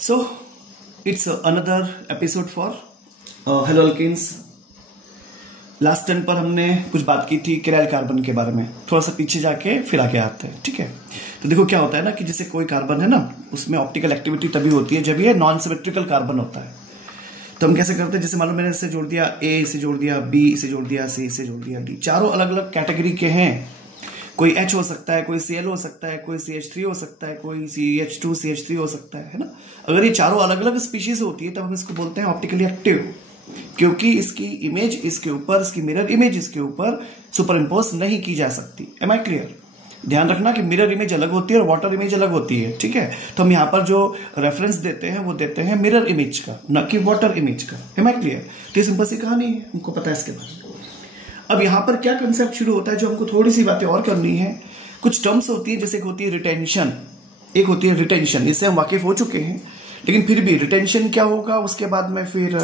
So it's another episode for Hello Alkenes. Last turn पर हमने कुछ बात की थी किराइल कार्बन के बारे में। थोड़ा सा पीछे जाके फिर आगे आते हैं, ठीक है। तो देखो क्या होता है ना कि जैसे कोई कार्बन है ना, उसमें ऑप्टिकल एक्टिविटी तभी होती है जब ये नॉन सिमेट्रिकल कार्बन होता है। तो हम कैसे करते हैं, जैसे मान लो मैंने इसे जोड़ दिया, ए इसे जोड़ दिया, बी इसे जोड़ दिया, सी इसे जोड़ दिया, डी, चारों अलग अलग कैटेगरी के हैं। कोई H हो सकता है, कोई Cl हो सकता है, कोई CH3 हो सकता है, कोई CH2 CH3 हो सकता है ना। अगर ये चारों अलग अलग स्पीशीज होती है तब हम इसको बोलते हैं ऑप्टिकली एक्टिव, क्योंकि इसकी इमेज इसके ऊपर, इसकी मिरर इमेज इसके ऊपर सुपर इम्पोज नहीं की जा सकती। Am I clear? ध्यान रखना कि मिरर इमेज अलग होती है और वाटर इमेज अलग होती है, ठीक है। तो हम यहाँ पर जो रेफरेंस देते हैं वो देते हैं मिरर इमेज का, न कि वाटर इमेज का। Am I clear? तो ये सिंपल सी कहानी है, हमको पता है इसके बारे में। अब यहां पर क्या कंसेप्ट शुरू होता है जो हमको थोड़ी सी बातें और करनी है। कुछ टर्म्स होती है, जैसे एक होती है रिटेंशन, एक होती है रिटेंशन, इससे हम वाकिफ हो चुके हैं, लेकिन फिर भी रिटेंशन क्या होगा, उसके बाद में फिर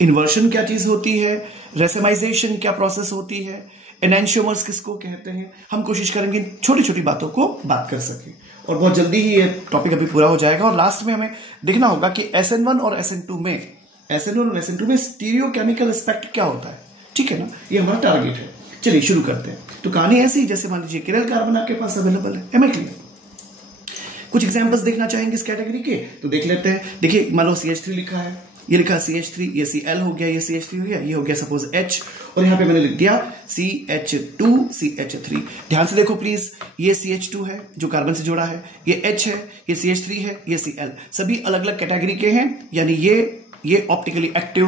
इन्वर्शन क्या चीज होती है, रेसेमाइजेशन क्या प्रोसेस होती है, एनेंशियोमर्स किसको कहते हैं, हम कोशिश करेंगे छोटी छोटी बातों को बात कर सके। और बहुत जल्दी ही ये टॉपिक अभी पूरा हो जाएगा। और लास्ट में हमें देखना होगा कि SN1 और SN2 में स्टीरियो केमिकल एस्पेक्ट क्या होता है, ठीक है ना। ये हमारा टारगेट है। चलिए शुरू करते हैं। तो कहानी ऐसी ही, जैसे मान लीजिए किराइल कार्बन आपके पास अवेलेबल है। Am I clear? कुछ एग्जांपल्स देखना चाहेंगे इस कैटेगरी के, तो देख लेते हैं। देखिए मान लो CH3 लिखा है, ये लिखा CH3, ये Cl हो गया, ये CH3 हो गया, ये हो गया सपोज H, और यहां पे मैंने लिख दिया CH2 CH3। ध्यान से देखो प्लीज, ये CH2 है जो कार्बन से जुड़ा है, ये H है, ये CH3 है, ये Cl, सभी अलग अलग कैटेगरी के हैं, यानी ये ऑप्टिकली एक्टिव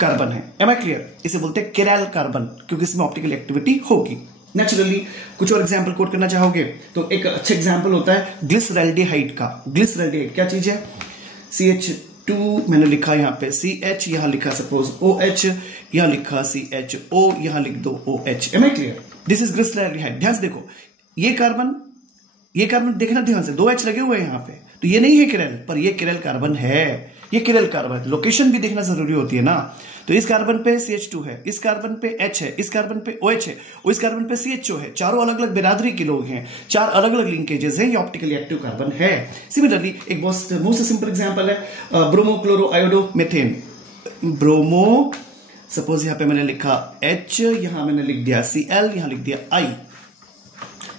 कार्बन है। Am I clear? इसे बोलते हैं किराइल कार्बन, क्योंकि इसमें ऑप्टिकल एक्टिविटी होगी नेचुरली। कुछ और एग्जांपल कोट करना चाहोगे तो एक अच्छा एग्जांपल होता है ग्लिसरैल्डिहाइड का। ग्लिसरैल्डिहाइड क्या चीज है? CH2 मैंने लिखा यहाँ पे CH, यहां लिखा सपोज OH, यहां लिखा CHO, यहां लिख दो OH। Am I clear? This is glyceraldehyde. ध्यान से देखो, ये कार्बन देखना ध्यान से, 2 H लगे हुए हैं यहाँ पे, तो ये नहीं है किराइल, पर ये किराइल कार्बन है, ये किराइल कार्बन। लोकेशन भी देखना जरूरी होती है ना। तो इस कार्बन पे CH2 है, इस कार्बन पे H है, इस कार्बन पे OH है, और इस कार्बन पे CHO है। चारों अलग अलग बिरादरी के लोग हैं, 4 अलग अलग लिंकेजेस हैं, ये ऑप्टिकली एक्टिव कार्बन है। सिमिलरली एक मोस्ट सिंपल एग्जांपल है bromo chloro iodo methane. Bromo, suppose यहां पे मैंने लिखा H, यहां मैंने लिख दिया Cl, यहां लिख दिया I।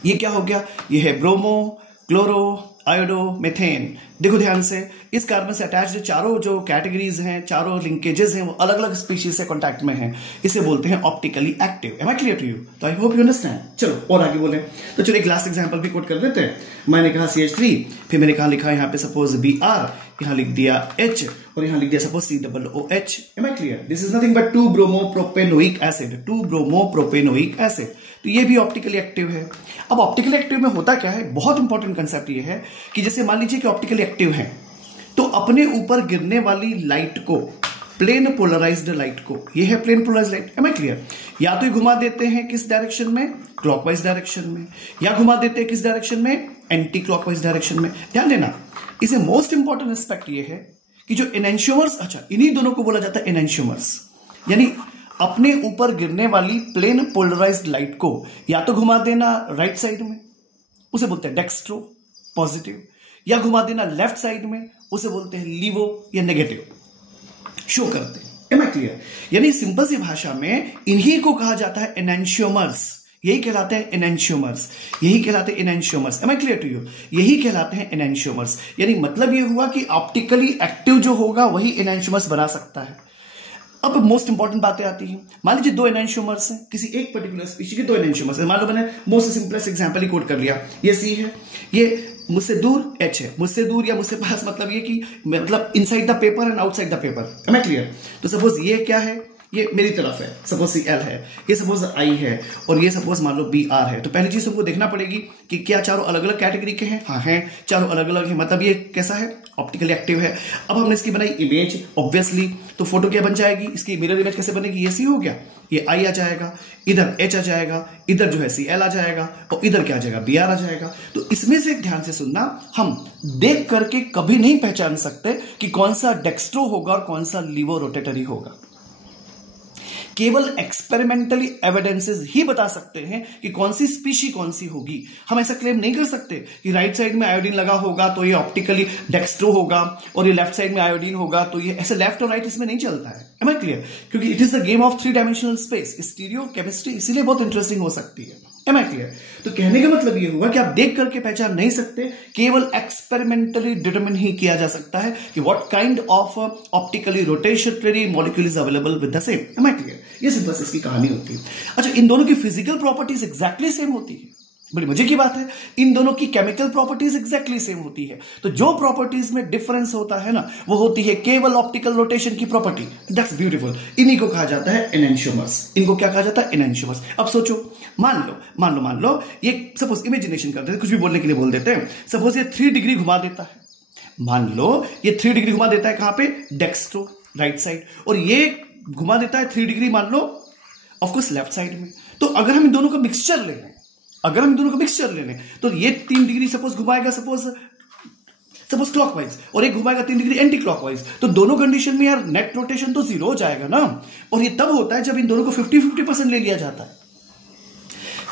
ये क्या हो गया? ये है ब्रोमो क्लोरो आयोडो मेथेन। देखो ध्यान से, इस कार्बन से अटैच्ड चारों जो कैटेगरीज हैं, चारों लिंकेजेस हैं, वो अलग अलग स्पीशीज से कांटेक्ट में हैं। इसे बोलते हैं optically active. Am I clear to you? तो आई होप यू अंडरस्टैंड। चलो और आगे बोले, तो चलो एक लास्ट एग्जांपल भी कोट कर देते हैं। मैंने कहा CH3, फिर मैंने कहा लिखा यहाँ पे सपोज Br, यहां लिख दिया H, और यहां लिख दिया suppose COOH। Am I clear? This is nothing but two bromopropanoic acid, two bromopropanoic acid. तो ये भी ऑप्टिकली एक्टिव है। अब ऑप्टिकली एक्टिव में होता क्या है, बहुत इंपॉर्टेंट कंसेप्ट ये है कि जैसे मान लीजिए कि ऑप्टिकली एक्टिव है, तो अपने ऊपर गिरने वाली लाइट को, प्लेन पोलराइज्ड लाइट को, ये है plane polarised light. Am I clear? या तो ये घुमा देते हैं किस डायरेक्शन में, क्लॉकवाइज डायरेक्शन में, या घुमा देते हैं किस डायरेक्शन में, एंटी क्लॉकवाइज डायरेक्शन में। ध्यान देना, इसे मोस्ट इंपॉर्टेंट एस्पेक्ट ये है कि जो एनेंशियोमर्स, अच्छा इन्हीं दोनों को बोला जाता है एनेंशियोमर्स, यानी अपने ऊपर गिरने वाली प्लेन पोलराइज्ड लाइट को या तो घुमा देना राइट साइड में, उसे बोलते हैं डेक्स्ट्रो पॉजिटिव, या घुमा देना लेफ्ट साइड में, उसे बोलते हैं लीवो या नेगेटिव, शो करते हैं। Am I clear? यानी सिंपल सी भाषा में इन्हीं को कहा जाता है एनेंशियोमर्स। यही कहलाते हैं एनेंशियोमर्स, यही कहलाते हैं enantiomers. Am I clear to you? यही कहलाते हैं एनेंशियोमर्स। यानी मतलब ये हुआ कि ऑप्टिकली एक्टिव जो होगा वही एनेंशियोमर्स बना सकता है। अब मोस्ट इंपॉर्टेंट बातें आती हैं। मान लीजिए 2 एनेंशियोमर्स हैं, किसी एक पर्टिकुलर स्पीशीज के 2 एनेंशियोमर्स हैं। मान लो मैंने मोस्ट सिंपलेस्ट एग्जांपल ही कोट कर लिया, ये C है, ये मुझसे दूर H है, मुझसे दूर या मुझसे पास, मतलब ये कि मतलब inside the paper and outside the paper. Am I clear? तो सपोज ये क्या है, ये मेरी तरफ है, सपोज Cl है, ये सपोज I है, और ये सपोज मान लो Br है। तो पहली चीज हमको देखना पड़ेगी कि क्या चारों अलग अलग कैटेगरी के हैं। हाँ हैं, चारों अलग अलग है, मतलब ये कैसा है, ऑप्टिकली एक्टिव है। अब हमने इसकी बनाई इमेज, ऑब्वियसली तो फोटो क्या बन जाएगी, इसकी मिरर इमेज कैसे बनेगी, ये C हो गया, ये I आ जाएगा, इधर H आ जाएगा, इधर जो है Cl आ जाएगा, और इधर क्या आ जाएगा, Br आ जाएगा। तो इसमें से ध्यान से सुनना, हम देख करके कभी नहीं पहचान सकते कि कौन सा डेक्स्ट्रो होगा और कौन सा लीवो रोटेटरी होगा। केवल एक्सपेरिमेंटली एविडेंसेस ही बता सकते हैं कि कौन सी स्पीशी कौन सी होगी। हम ऐसा क्लेम नहीं कर सकते कि राइट साइड में आयोडीन लगा होगा तो ये ऑप्टिकली डेक्स्ट्रो होगा और ये लेफ्ट साइड में आयोडीन होगा तो ये ऐसे लेफ्ट और राइट इसमें नहीं चलता है। Am I clear? क्योंकि it is the game of 3 dimensional space. Stereo chemistry इसीलिए बहुत इंटरेस्टिंग हो सकती है। Am I clear? तो कहने का मतलब ये हुआ कि आप देख करके पहचान नहीं सकते, केवल एक्सपेरिमेंटली डिटरमिन ही किया जा सकता है कि what kind of optically rotatory molecule is available with the same. Am I clear? ये सिंपल इसकी कहानी होती है। अच्छा, इन दोनों की फिजिकल प्रॉपर्टीज एग्जैक्टली सेम होती है। बड़ी मजे की बात है, इन दोनों की केमिकल प्रॉपर्टीज एग्जैक्टली सेम होती है। तो जो प्रॉपर्टीज में डिफरेंस होता है ना, वो होती है केवल ऑप्टिकल रोटेशन की प्रॉपर्टी। That's beautiful. इन्हीं को कहा जाता है एनेंशियोमर्स। इनको क्या कहा जाता है? एनेंशियोमर्स। अब सोचो, मान लो ये सपोज इमेजिनेशन करते हैं, कुछ भी बोलने के लिए बोल देते हैं। सपोज ये 3 डिग्री घुमा देता है। मान लो ये 3 डिग्री घुमा देता है कहां पे? Dextro, right side. और ये घुमा देता है 3 डिग्री मान लो ऑफकोर्स लेफ्ट साइड में। तो अगर हम इन दोनों का मिक्सचर ले लें, तो ये 3 डिग्री सपोज घुमाएगा सपोज क्लॉकवाइज, और एक घुमाएगा 3 डिग्री एंटी क्लॉकवाइज। तो दोनों कंडीशन में यार नेट रोटेशन तो 0 हो जाएगा ना। और ये तब होता है जब इन दोनों को 50-50% ले लिया जाता है।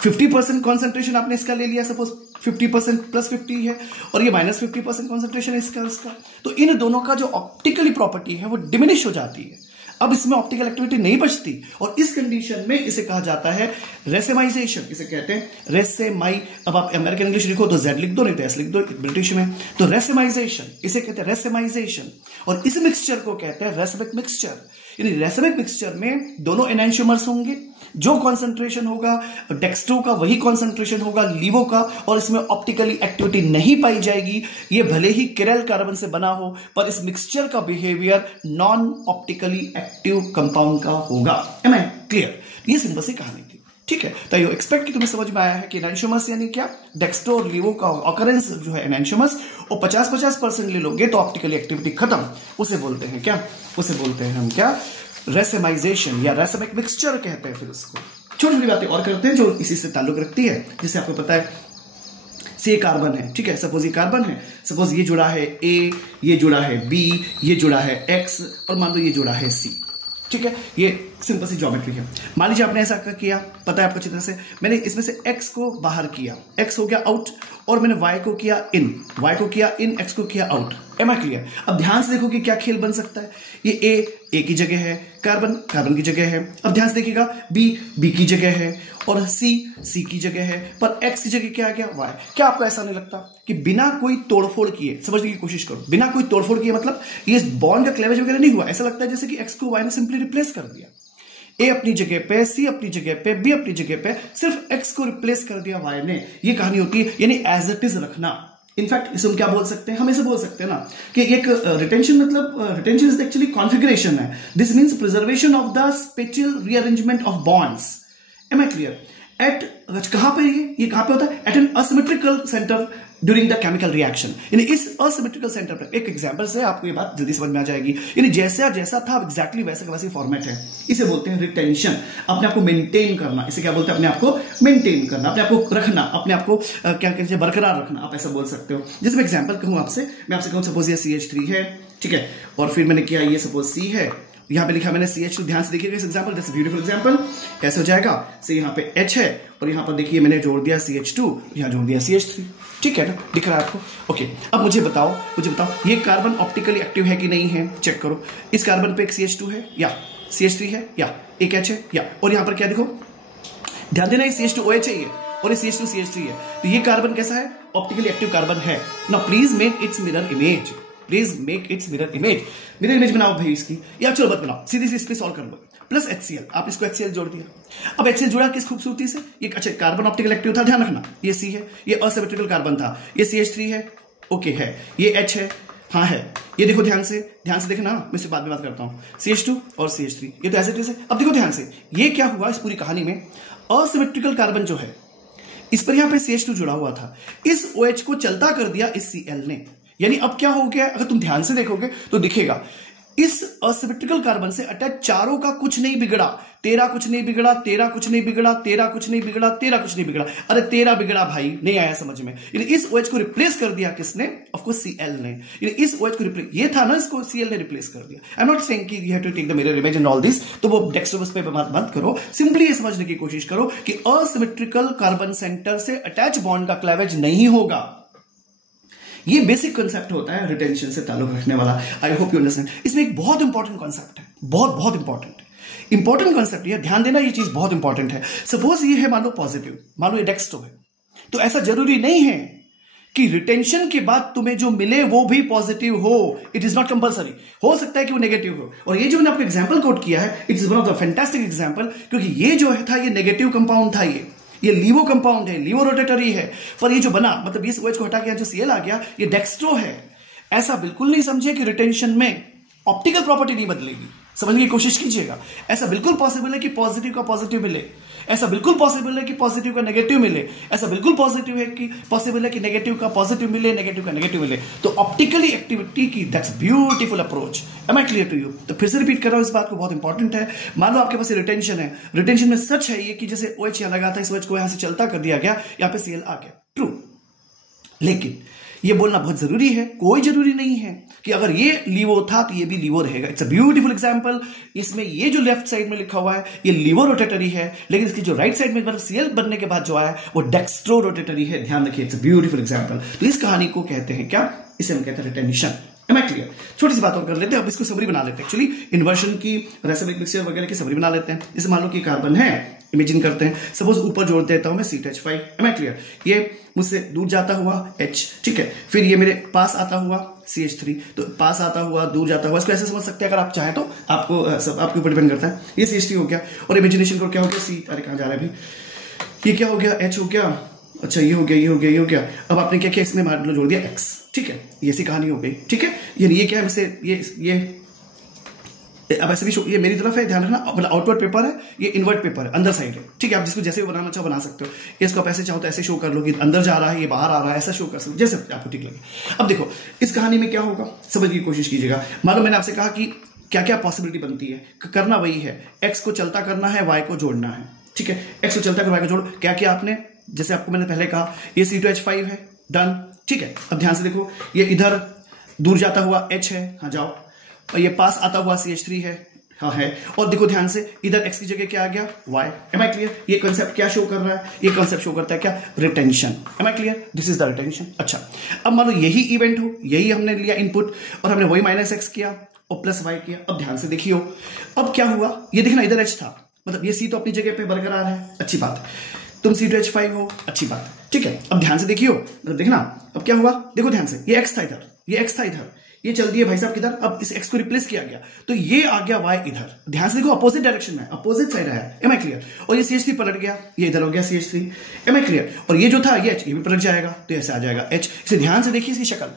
50% कॉन्सेंट्रेशन आपने इसका ले लिया, सपोज 50% प्लस 50 है, और ये -50% कॉन्सेंट्रेशन है इसका। तो इन दोनों का जो ऑप्टिकली प्रॉपर्टी है वो डिमिनिश हो जाती है। अब इसमें ऑप्टिकल एक्टिविटी नहीं बचती, और इस कंडीशन में इसे कहा जाता है रेसेमाइजेशन। इसे कहते हैं रेसेमाई। अब आप अमेरिकन इंग्लिश लिखो तो जेड लिख दो, नहीं तो एस लिख दो ब्रिटिश में। तो रेसेमाइजेशन, इसे कहते हैं रेसेमाइजेशन। और इस मिक्सचर को कहते हैं रेसमिक मिक्सचर। यानी रेसमिक मिक्सचर में दोनों एनेंशियोमर्स होंगे, जो कॉन्सेंट्रेशन होगा डेक्स्ट्रो का वही कॉन्सेंट्रेशन होगा लीवो का, और इसमें ऑप्टिकली एक्टिविटी नहीं पाई जाएगी। ये भले ही किरल कार्बन से बना हो, पर इस मिक्सचर का behaviour non optically active compound का होगा। Am I clear? ये सिंपल सी कहानी थी, ठीक है। तो यू एक्सपेक्ट कि तुम्हें समझ में आया है कि एनेंशियोमर्स यानी क्या, डेक्स्ट्रो और लीवो का ऑकरेंस जो है एनेंशियोमर्स, और 50-50% ले लोगे तो ऑप्टिकली एक्टिविटी खत्म। उसे बोलते हैं क्या? उसे बोलते हैं हम क्या? रेसेमाइजेशन या रेसमिक मिक्सचर कहते हैं। फिर उसको छोटी छोटी बातें और करते हैं जो इसी से ताल्लुक रखती है। जैसे आपको पता है से कार्बन है, ठीक है, सपोज ये कार्बन है, सपोज ये जुड़ा है ए, ये जुड़ा है बी, ये जुड़ा है एक्स, और मान लो ये जुड़ा है सी, ठीक है। ये सिंपल सी ज्योमेट्री है। मान लीजिए आपने ऐसा किया, पता है आपको अच्छी तरह से, मैंने इसमें से x को बाहर किया, x हो गया आउट, और मैंने y को किया इन, x को किया आउट। M I clear? अब ध्यान से देखो कि क्या खेल बन सकता है। ये a की जगह है, कार्बन की जगह है। अब ध्यान से देखिएगा b की जगह है, और c की जगह है, पर x की जगह क्या आ गया? y। क्या आपको ऐसा नहीं लगता कि बिना कोई तोड़फोड़ किए, समझने की कोशिश करो, बिना कोई तोड़फोड़ किए मतलब ये बॉन्ड का क्लेवेज वगैरह नहीं हुआ। ऐसा लगता है जैसे कि x को y ने सिंपली रिप्लेस कर दिया। ए अपनी जगह पे, सी अपनी जगह पे, बी अपनी जगह पे, सिर्फ एक्स को रिप्लेस कर दिया वाई ने। ये कहानी होती है, यानी एज इट इज रखना। इनफैक्ट इसे हम क्या बोल सकते हैं? हम ऐसे बोल सकते हैं ना कि एक रिटेंशन मतलब रिटेंशन इज एक्चुअली कॉन्फिगरेशन है। This means preservation of the spatial rearrangement of bonds. Am I clear? At कहां पे ये कहां पे होता है? At an asymmetrical centre during the chemical reaction. यानी इस असिमेट्रिकल सेंटर पर, एक एग्जांपल से आपको ये बात जल्दी समझ में आ जाएगी। यानी जैसा था एग्जैक्टली वैसा का वैसे फॉर्मेट है। इसे बोलते हैं रिटेंशन, अपने आप को मेंटेन करना। इसे क्या बोलते हैं? अपने आप को मेंटेन करना, अपने आप को रखना, अपने आप को क्या कहते हैं, बरकरार रखना, आप ऐसा बोल सकते हो। जैसे मैं एग्जाम्पल कहूं आपसे, मैं आपसे कहूं सपोज ये CH3 है, ठीक है, और फिर मैंने किया ये सपोज C है, यहां पे लिखा मैंने CH2। ध्यान से देखिएगा इस एग्जांपल, दैट्स ब्यूटीफुल एग्जांपल। कैसे हो जाएगा? से यहां पे H है, और यहां पर देखिए मैंने जोड़ दिया CH2, यहां जोड़ दिया CH3, ठीक है ना? दिख रहा है आपको? ओके। अब मुझे बताओ ये कार्बन ऑप्टिकली एक्टिव है कि नहीं है? चेक करो। इस कार्बन पे एक CH2 है, या CH3 है, या एक H है, या, और यहां पर क्या देखो, ध्यान देना, ये CH2OH है ये, और ये CH2 CH3 है। तो ये कार्बन कैसा है? ऑप्टिकली एक्टिव कार्बन है ना। Please make it's mirror image, mirror image बनाओ भाई इसकी, या चलो मत बनाओ, सीधी सी इस पे सॉल्व कर लो। प्लस HCl, आप इसको HCl जोड़ दिया। अब HCl जुड़ा किस खूबसूरती से, ये अच्छा कार्बन ऑप्टिकल एक्टिव था, ध्यान रखना, ये C है, ये असिमेट्रिकल कार्बन था, ये CH3 है, ओके है, ये H है, हाँ है, ये देखो ध्यान से देखना, मैं इससे बाद में बात करता हूं। CH2 और CH3, ये तो एज इट इज है। अब देखो ध्यान से, ये क्या हुआ इस पूरी कहानी में, असिमेट्रिकल कार्बन जो है इस पर यहां पे CH2 जुड़ा हुआ था, इस OH को चलता कर दिया इस Cl ने। यानी अब क्या हो गया, अगर तुम ध्यान से देखोगे तो दिखेगा, इस असिमेट्रिकल कार्बन से अटैच चारों का कुछ नहीं बिगड़ा, तेरा कुछ नहीं बिगड़ा, तेरा कुछ नहीं बिगड़ा, तेरा कुछ नहीं बिगड़ा, तेरा कुछ नहीं बिगड़ा। अरे तेरा बिगड़ा भाई, नहीं आया समझ में। इस OH को रिप्लेस कर दिया किसने? ऑफ कोर्स Cl ने। इस OH को रिप्लेस, ये था ना, इसको Cl ने रिप्लेस कर दिया। आई एम नॉट सेइंग कि you have to take the mirror image and all this, तो वो डेक्स्ट्रोबस पे बात मत करो। सिंपली ये समझने की कोशिश करो कि असिमेट्रिकल कार्बन सेंटर से अटैच बॉन्ड का क्लैवेज नहीं होगा। ये बेसिक कंसेप्ट होता है रिटेंशन से ताल्लुक रखने वाला। I hope you understand. इसमें एक बहुत इंपॉर्टेंट कंसेप्ट है, बहुत इंपॉर्टेंट कंसेप्ट है, ध्यान देना, ये चीज बहुत इंपॉर्टेंट है। सपोज ये है मान लो पॉजिटिव, मान लो ये डेक्स्ट्रो है, तो ऐसा जरूरी नहीं है कि रिटेंशन के बाद तुम्हें जो मिले वो भी पॉजिटिव हो। इट इज नॉट कंपल्सरी, हो सकता है कि वो नेगेटिव हो। और ये जो मैंने आपको एग्जांपल कोट किया है, it is one of the fantastic example, क्योंकि ये जो है था ये नेगेटिव कंपाउंड था, ये लीवो कंपाउंड है, लीवो रोटेटरी है। पर ये जो बना, मतलब इस OH को हटा के जो Cl आ गया, ये डेक्स्ट्रो है। ऐसा बिल्कुल नहीं समझिए कि रिटेंशन में ऑप्टिकल प्रॉपर्टी नहीं बदलेगी, समझने की कोशिश कीजिएगा। ऐसा बिल्कुल पॉसिबल है कि पॉजिटिव का पॉजिटिव मिले, ऐसा बिल्कुल पॉसिबल है कि पॉजिटिव का नेगेटिव मिले, ऐसा बिल्कुल पॉसिबल है कि नेगेटिव का पॉजिटिव मिले, नेगेटिव का नेगेटिव मिले। तो ऑप्टिकली एक्टिविटी की that's beautiful approach. Am I clear to you? तो फिर से रिपीट कर रहा हूं, इस बात को, बहुत इंपॉर्टेंट है। मान लो आपके पास रिटेंशन है, रिटेंशन में सच है ये कि जैसे OH यहां लगा था, इस OH को यहां से चलता कर दिया गया, यहां पे Cl आ गया, ट्रू। लेकिन ये बोलना बहुत जरूरी है, कोई जरूरी नहीं है कि अगर ये लीवो था तो ये भी लीवो रहेगा। It's a beautiful example. इसमें ये जो लेफ्ट साइड में लिखा हुआ है ये लीवो रोटेटरी है, लेकिन इसकी जो राइट साइड में मतलब Cl बनने के बाद जो आया वो डेक्स्ट्रो रोटेटरी है। ध्यान रखिए, इट्स अ ब्यूटीफुल एग्जांपल। तो इस कहानी को कहते हैं क्या? इसे हम कहते हैं रिटेंशन। Am I clear? छोटी सी बात और कर लेते हैं, अब इसको समरी बना लेते हैं। एक्चुअली इन्वर्शन की, रेसिमिक मिक्सचर वगैरह की समरी बना लेते हैं। जैसे मान लो कि कार्बन है, इमेजिन करते हैं, सपोज ऊपर जोड़ देता हूं मैं C2H5। Am I clear? ये मुझसे दूर जाता हुआ H, ठीक है, फिर ये मेरे पास आता हुआ CH3, तो पास आता हुआ दूर जाता हुआ, इसको ऐसे समझ सकते हैं अगर आप चाहें तो, आपको सब आपके ऊपर डिपेंड करता है। ये CH3 हो गया, और इमेजिनेशन को क्या हो गया, C, अरे कहां जा रहा है भाई, ये क्या हो गया, H हो गया, अच्छा ये हो गया, ये हो गया, ये हो गया। अब आपने क्या किया, इसमें मान लो जोड़ दिया X, ठीक है, ये सी कहानी हो गई, ठीक है। ये क्या है, ये अब ऐसे भी ये मेरी तरफ है, ध्यान रखना, मतलब आउटवर्ड पेपर है, ये इनवर्ट पेपर है, अंदर साइड है, ठीक है। आप जिसको जैसे बनाना चाहो बना सकते हो। इसको आप ऐसे चाहो तो ऐसे शो कर लो कि अंदर जा रहा है, ये बाहर आ रहा है, ऐसा शो कर सकते हो, जैसे आपको ठीक लगे। अब देखो इस कहानी में क्या होगा, समझने की कोशिश कीजिएगा। मान लो मैंने आपसे कहा कि क्या क्या पॉसिबिलिटी बनती है, करना वही है, एक्स को चलता करना है, वाई को जोड़ना है, ठीक है। एक्स को चलता कर वाई को जोड़, क्या किया आपने, जैसे आपको मैंने पहले कहा, ये C2H5 है, डन, ठीक है। अब ध्यान से देखो, ये इधर दूर जाता हुआ H है, हाँ जाओ, और ये पास आता हुआ CH3 है, हाँ है, और देखो ध्यान से इधर X की जगह क्या आ गया, Y। Am I clear? ये कॉन्सेप्ट क्या शो कर रहा है, ये कॉन्सेप्ट शो करता है क्या, retention. Am I clear? This is the retention. अच्छा, अब मान लो यही इवेंट हो, यही हमने लिया इनपुट, और हमने वही -X किया और +Y किया। अब ध्यान से देखियो, अब क्या हुआ, ये देखना इधर H था, मतलब ये C तो अपनी जगह पे बरकरार है, अच्छी बात है। तुम C2H5 हो, अच्छी बात है, ठीक है। अब ध्यान से देखियो, मतलब देखना अब क्या हुआ, देखो ध्यान से, ये X था इधर, ये X था इधर, ये चल दिए भाई साहब किधर, अब इस X को रिप्लेस किया गया, तो ये आ गया Y इधर। ध्यान से देखो, अपोजिट डायरेक्शन में, अपोजिट साइड है। Am I clear? और ये CH3 पलट गया, ये इधर हो गया CH3। Am I clear? और ये जो था ये H, ये भी पलट जाएगा, तो ऐसे आ जाएगा H। इसे ध्यान से देखिए इसकी शक्ल,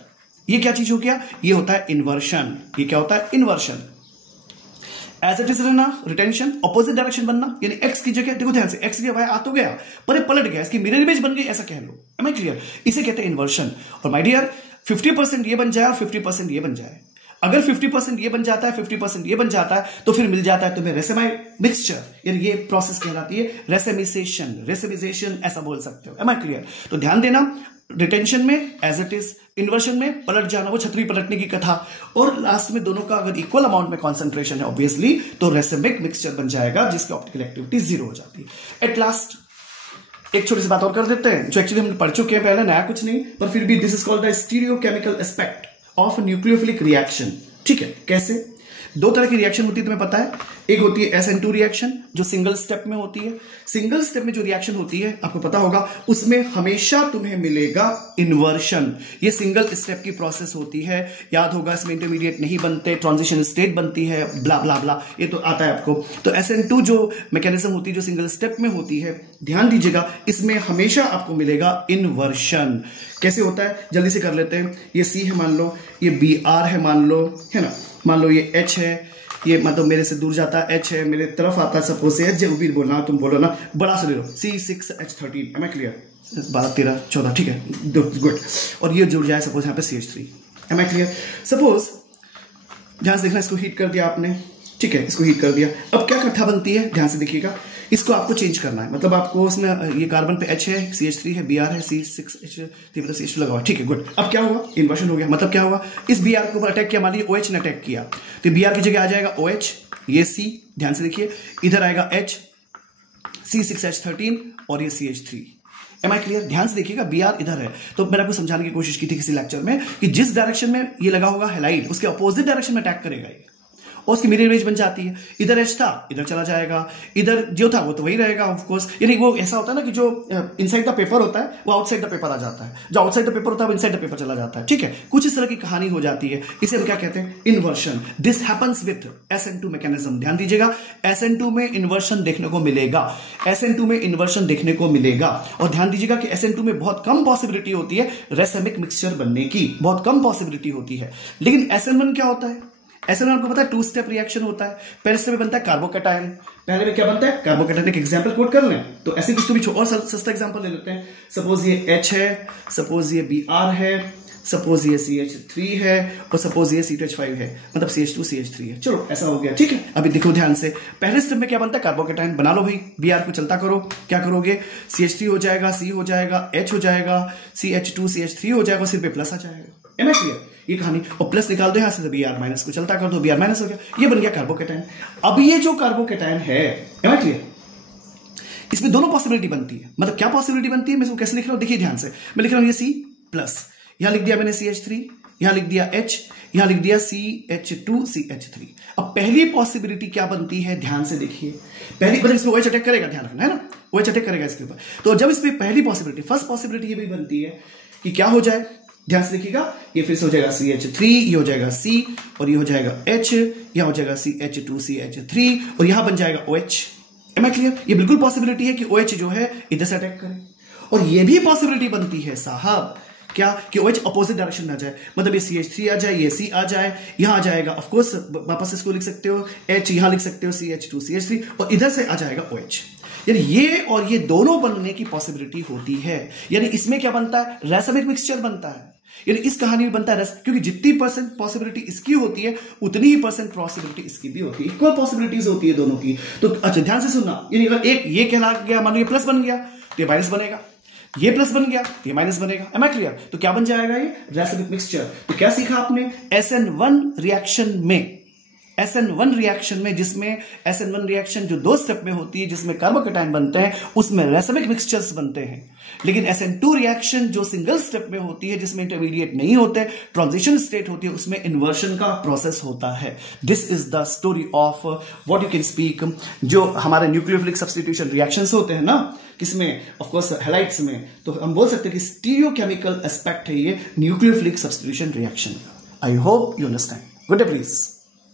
ये क्या चीज हो गया, ये होता है इन्वर्शन। ये क्या होता है, इन्वर्शन। एज इट इज रहना, रिटेंशन, अपोजिट डायरेक्शन बनना, यानी X की जगह देखो ध्यान से, X की जगह आ तो गया, पर ये पलट गया, इसकी मिरर इमेज बन गई, ऐसा कह लो। M I clear? इसे कहते हैं इन्वर्शन। और माय डियर, 50% ये बन जाए और 50% ये बन जाए। अगर 50% ये बन जाता है, 50% ये बन जाता है, तो फिर मिल जाता है तुम्हें रेसेमाई मिक्सचर, यानी ये प्रोसेस कहलाती है रेसेमिसेशन। रेसेमिसेशन ऐसा बोल सकते हो। Am I clear? तो ध्यान देना, रिटेंशन में एज इट इज, इन्वर्शन में पलट जाना, वो छतरी पलटने की कथा, और लास्ट में दोनों का अगर इक्वल अमाउंट में कॉन्सेंट्रेशन है ऑब्वियसली, तो रेसेमिक मिक्सचर बन जाएगा, जिसकी ऑप्टिकल एक्टिविटी 0 हो जाती है। एट लास्ट एक छोटी सी बात और कर देते हैं, जो एक्चुअली हम पढ़ चुके हैं पहले, नया कुछ नहीं, पर फिर भी this is called the stereochemical aspect of nucleophilic reaction. ठीक है, कैसे? दो तरह की रिएक्शन होती है, तुम्हें पता है। एक होती है SN2 रिएक्शन, जो सिंगल स्टेप में होती है। सिंगल स्टेप में जो रिएक्शन होती है, आपको पता होगा, उसमें हमेशा तुम्हें मिलेगा इन्वर्शन। ये सिंगल स्टेप की प्रोसेस होती है, याद होगा, इसमें इंटरमीडिएट नहीं बनते, ट्रांजिशन स्टेट बनती है, ब्ला ब्ला ब्ला, ये तो आता है आपको। तो SN2 जो मैकेनिज्म होती है, जो सिंगल स्टेप में होती है, ध्यान दीजिएगा, इसमें हमेशा आपको मिलेगा इन्वर्शन। कैसे होता है, जल्दी से कर लेते हैं। ये C है मान लो, ये Br है मान लो, है ना, मान लो ये H है, ये मतलब मेरे से दूर जाता है H है, मेरे तरफ आता है सपोज से H, जो भी बोलना तुम बोलो ना, बड़ा से ले लो, C6H13। M I clear? 12 13 14, ठीक है, गुड। और ये जुड़ जाए सपोज यहाँ पे CH3। Am I clear? Suppose ध्यान से देखना, इसको हीट कर दिया आपने, ठीक है, इसको हीट कर दिया। अब क्या इकट्ठा बनती है, ध्यान से देखिएगा, इसको आपको चेंज करना है। मतलब आपको उसमें ये कार्बन पे H है, CH3 है, Br है, C6H3 मतलब CH2 लगा हुआ, ठीक है, गुड। अब क्या हुआ, इन्वर्शन हो गया। मतलब क्या हुआ, इस Br के ऊपर अटैक किया, मान लीजिए OH ने अटैक किया, तो Br की जगह आ जाएगा OH, ये C, ध्यान से देखिए, इधर आएगा H, C6H13 और ये CH3। Am I clear? ध्यान से देखिएगा, Br इधर है। तो मैंने आपको समझाने की कोशिश की थी किसी लेक्चर में कि जिस डायरेक्शन में ये लगा होगा हेलाइड, उसके अपोजिट डायरेक्शन में अटैक करेगा ये, और उसकी मिरर इमेज बन जाती है। इधर H था, इधर चला जाएगा, इधर जो था वो तो वही रहेगा ऑफ कोर्स। यानी वो ऐसा होता है ना कि जो इनसाइड द पेपर होता है वो आउटसाइड द पेपर आ जाता है, जो आउटसाइड द पेपर होता है वो इनसाइड द पेपर चला जाता है, ठीक है। कुछ इस तरह की कहानी हो जाती है, इसे हम क्या कहते हैं, inversion. This happens with SN2 mechanism. ध्यान दीजिएगा, SN2 में इन्वर्शन देखने को मिलेगा, SN2 में इन्वर्शन देखने को मिलेगा। और ध्यान दीजिएगा कि SN2 में बहुत कम पॉसिबिलिटी होती है रेसेमिक मिक्सचर बनने की, बहुत कम पॉसिबिलिटी होती है। लेकिन SN1 क्या होता है, SN1 आपको पता है 2 स्टेप रिएक्शन होता है। पहले स्टेप में बनता है कार्बोकैटायन, पहले में क्या बनता है, कार्बोकैटायन। एक एग्जांपल कोट कर लें तो ऐसे कुछ तो भी और सस्ता एग्जांपल ले लेते हैं। सपोज ये H है, सपोज ये Br है, सपोज ये CH3 है, और सपोज ये C2H5 है, मतलब CH2 CH3 है। चलो ऐसा हो गया, ठीक है। अभी देखो ध्यान से, पहले स्टेप में क्या बनता है, कार्बोकैटायन बना लो भाई, Br को चलता करो, क्या करोगे, CH3 हो जाएगा, C हो जाएगा, H हो जाएगा, CH2 CH3 हो जाएगा, सिर पे प्लस आ जाएगा। Am I clear? ये कहानी। और प्लस निकाल दो यहां से, तो Br माइनस को चलता कर दो, Br माइनस हो गया, ये बन गया कार्बोकैटायन। अब ये जो कार्बोकैटायन है, एम आई क्लियर, इसमें दोनों पॉसिबिलिटी बनती है। मतलब क्या पॉसिबिलिटी बनती है, मैं इसको कैसे लिख रहा हूं, देखिए ध्यान से। मैं लिख रहा हूं ये C प्लस, यहां लिख दिया मैंने CH3, यहां लिख दिया H, यहां लिख दिया CH2 CH3। अब पहली पॉसिबिलिटी क्या बनती है, ध्यान से देखिए। पहली मतलब इसमें OH अटैक करेगा, ध्यान रखना है ना, OH अटैक करेगा इसके ऊपर। तो जब इसमें पहली पॉसिबिलिटी, फर्स्ट पॉसिबिलिटी ये भी बनती है कि क्या हो जाए, ध्यान से देखिएगा, ये फिर से हो जाएगा CH3, ये हो जाएगा C, और ये हो जाएगा H, यहां हो जाएगा CH2 CH3, और यहां बन जाएगा OH। Am I clear? ये बिल्कुल पॉसिबिलिटी है कि OH जो है इधर से अटैक करे। और ये भी पॉसिबिलिटी बनती है साहब, क्या कि OH अपोजिट डायरेक्शन में आ जाए, मतलब ये CH3 आ जाए, ये C आ जाए, यहां आ जाएगा, ऑफ कोर्स वापस इसको लिख सकते हो H, यहां लिख सकते हो CH2 CH3, और इधर से आ जाएगा OH। यानी ये और ये दोनों बनने की पॉसिबिलिटी होती है। यानी इसमें क्या बनता है, रेसमिक मिक्सचर बनता है। यानी इस कहानी में बनता है क्योंकि जितनी परसेंट पॉसिबिलिटी इसकी होती है उतनी ही परसेंट पॉसिबिलिटी इसकी भी होती है, इक्वल पॉसिबिलिटीज होती है दोनों की। तो अच्छा ध्यान से सुनना, यानी अगर एक ये कहला गया, मान लो ये प्लस बन गया तो ये माइनस बनेगा, ये प्लस बन गया तो ये माइनस बनेगा। Am I clear? तो क्या बन जाएगा ये रेसिमिक मिक्सचर। तो क्या सीखा आपने, SN1 रिएक्शन में, SN1 रिएक्शन में, जिसमें SN1 रिएक्शन जो 2 स्टेप में होती है, जिसमें कार्बोकैटायन बनते हैं, उसमें रेसिमिक मिक्सचर्स बनते हैं। लेकिन SN2 रिएक्शन जो सिंगल स्टेप में होती है, जिसमें इंटरमीडिएट नहीं होते, ट्रांजिशन स्टेट होती है, उसमें इन्वर्शन का प्रोसेस होता है। This is the story of what you can speak, जो हमारे न्यूक्लियोफिलिक सब्स्टिट्यूशन रिएक्शंस होते हैं ना, किसमें, ऑफ कोर्स हैलाइड्स में, तो हम बोल सकते हैं कि स्टीरियोकेमिकल एस्पेक्ट है ये न्यूक्लियोफिलिक सब्स्टिट्यूशन रिएक्शन का। I hope you understand. Good day please.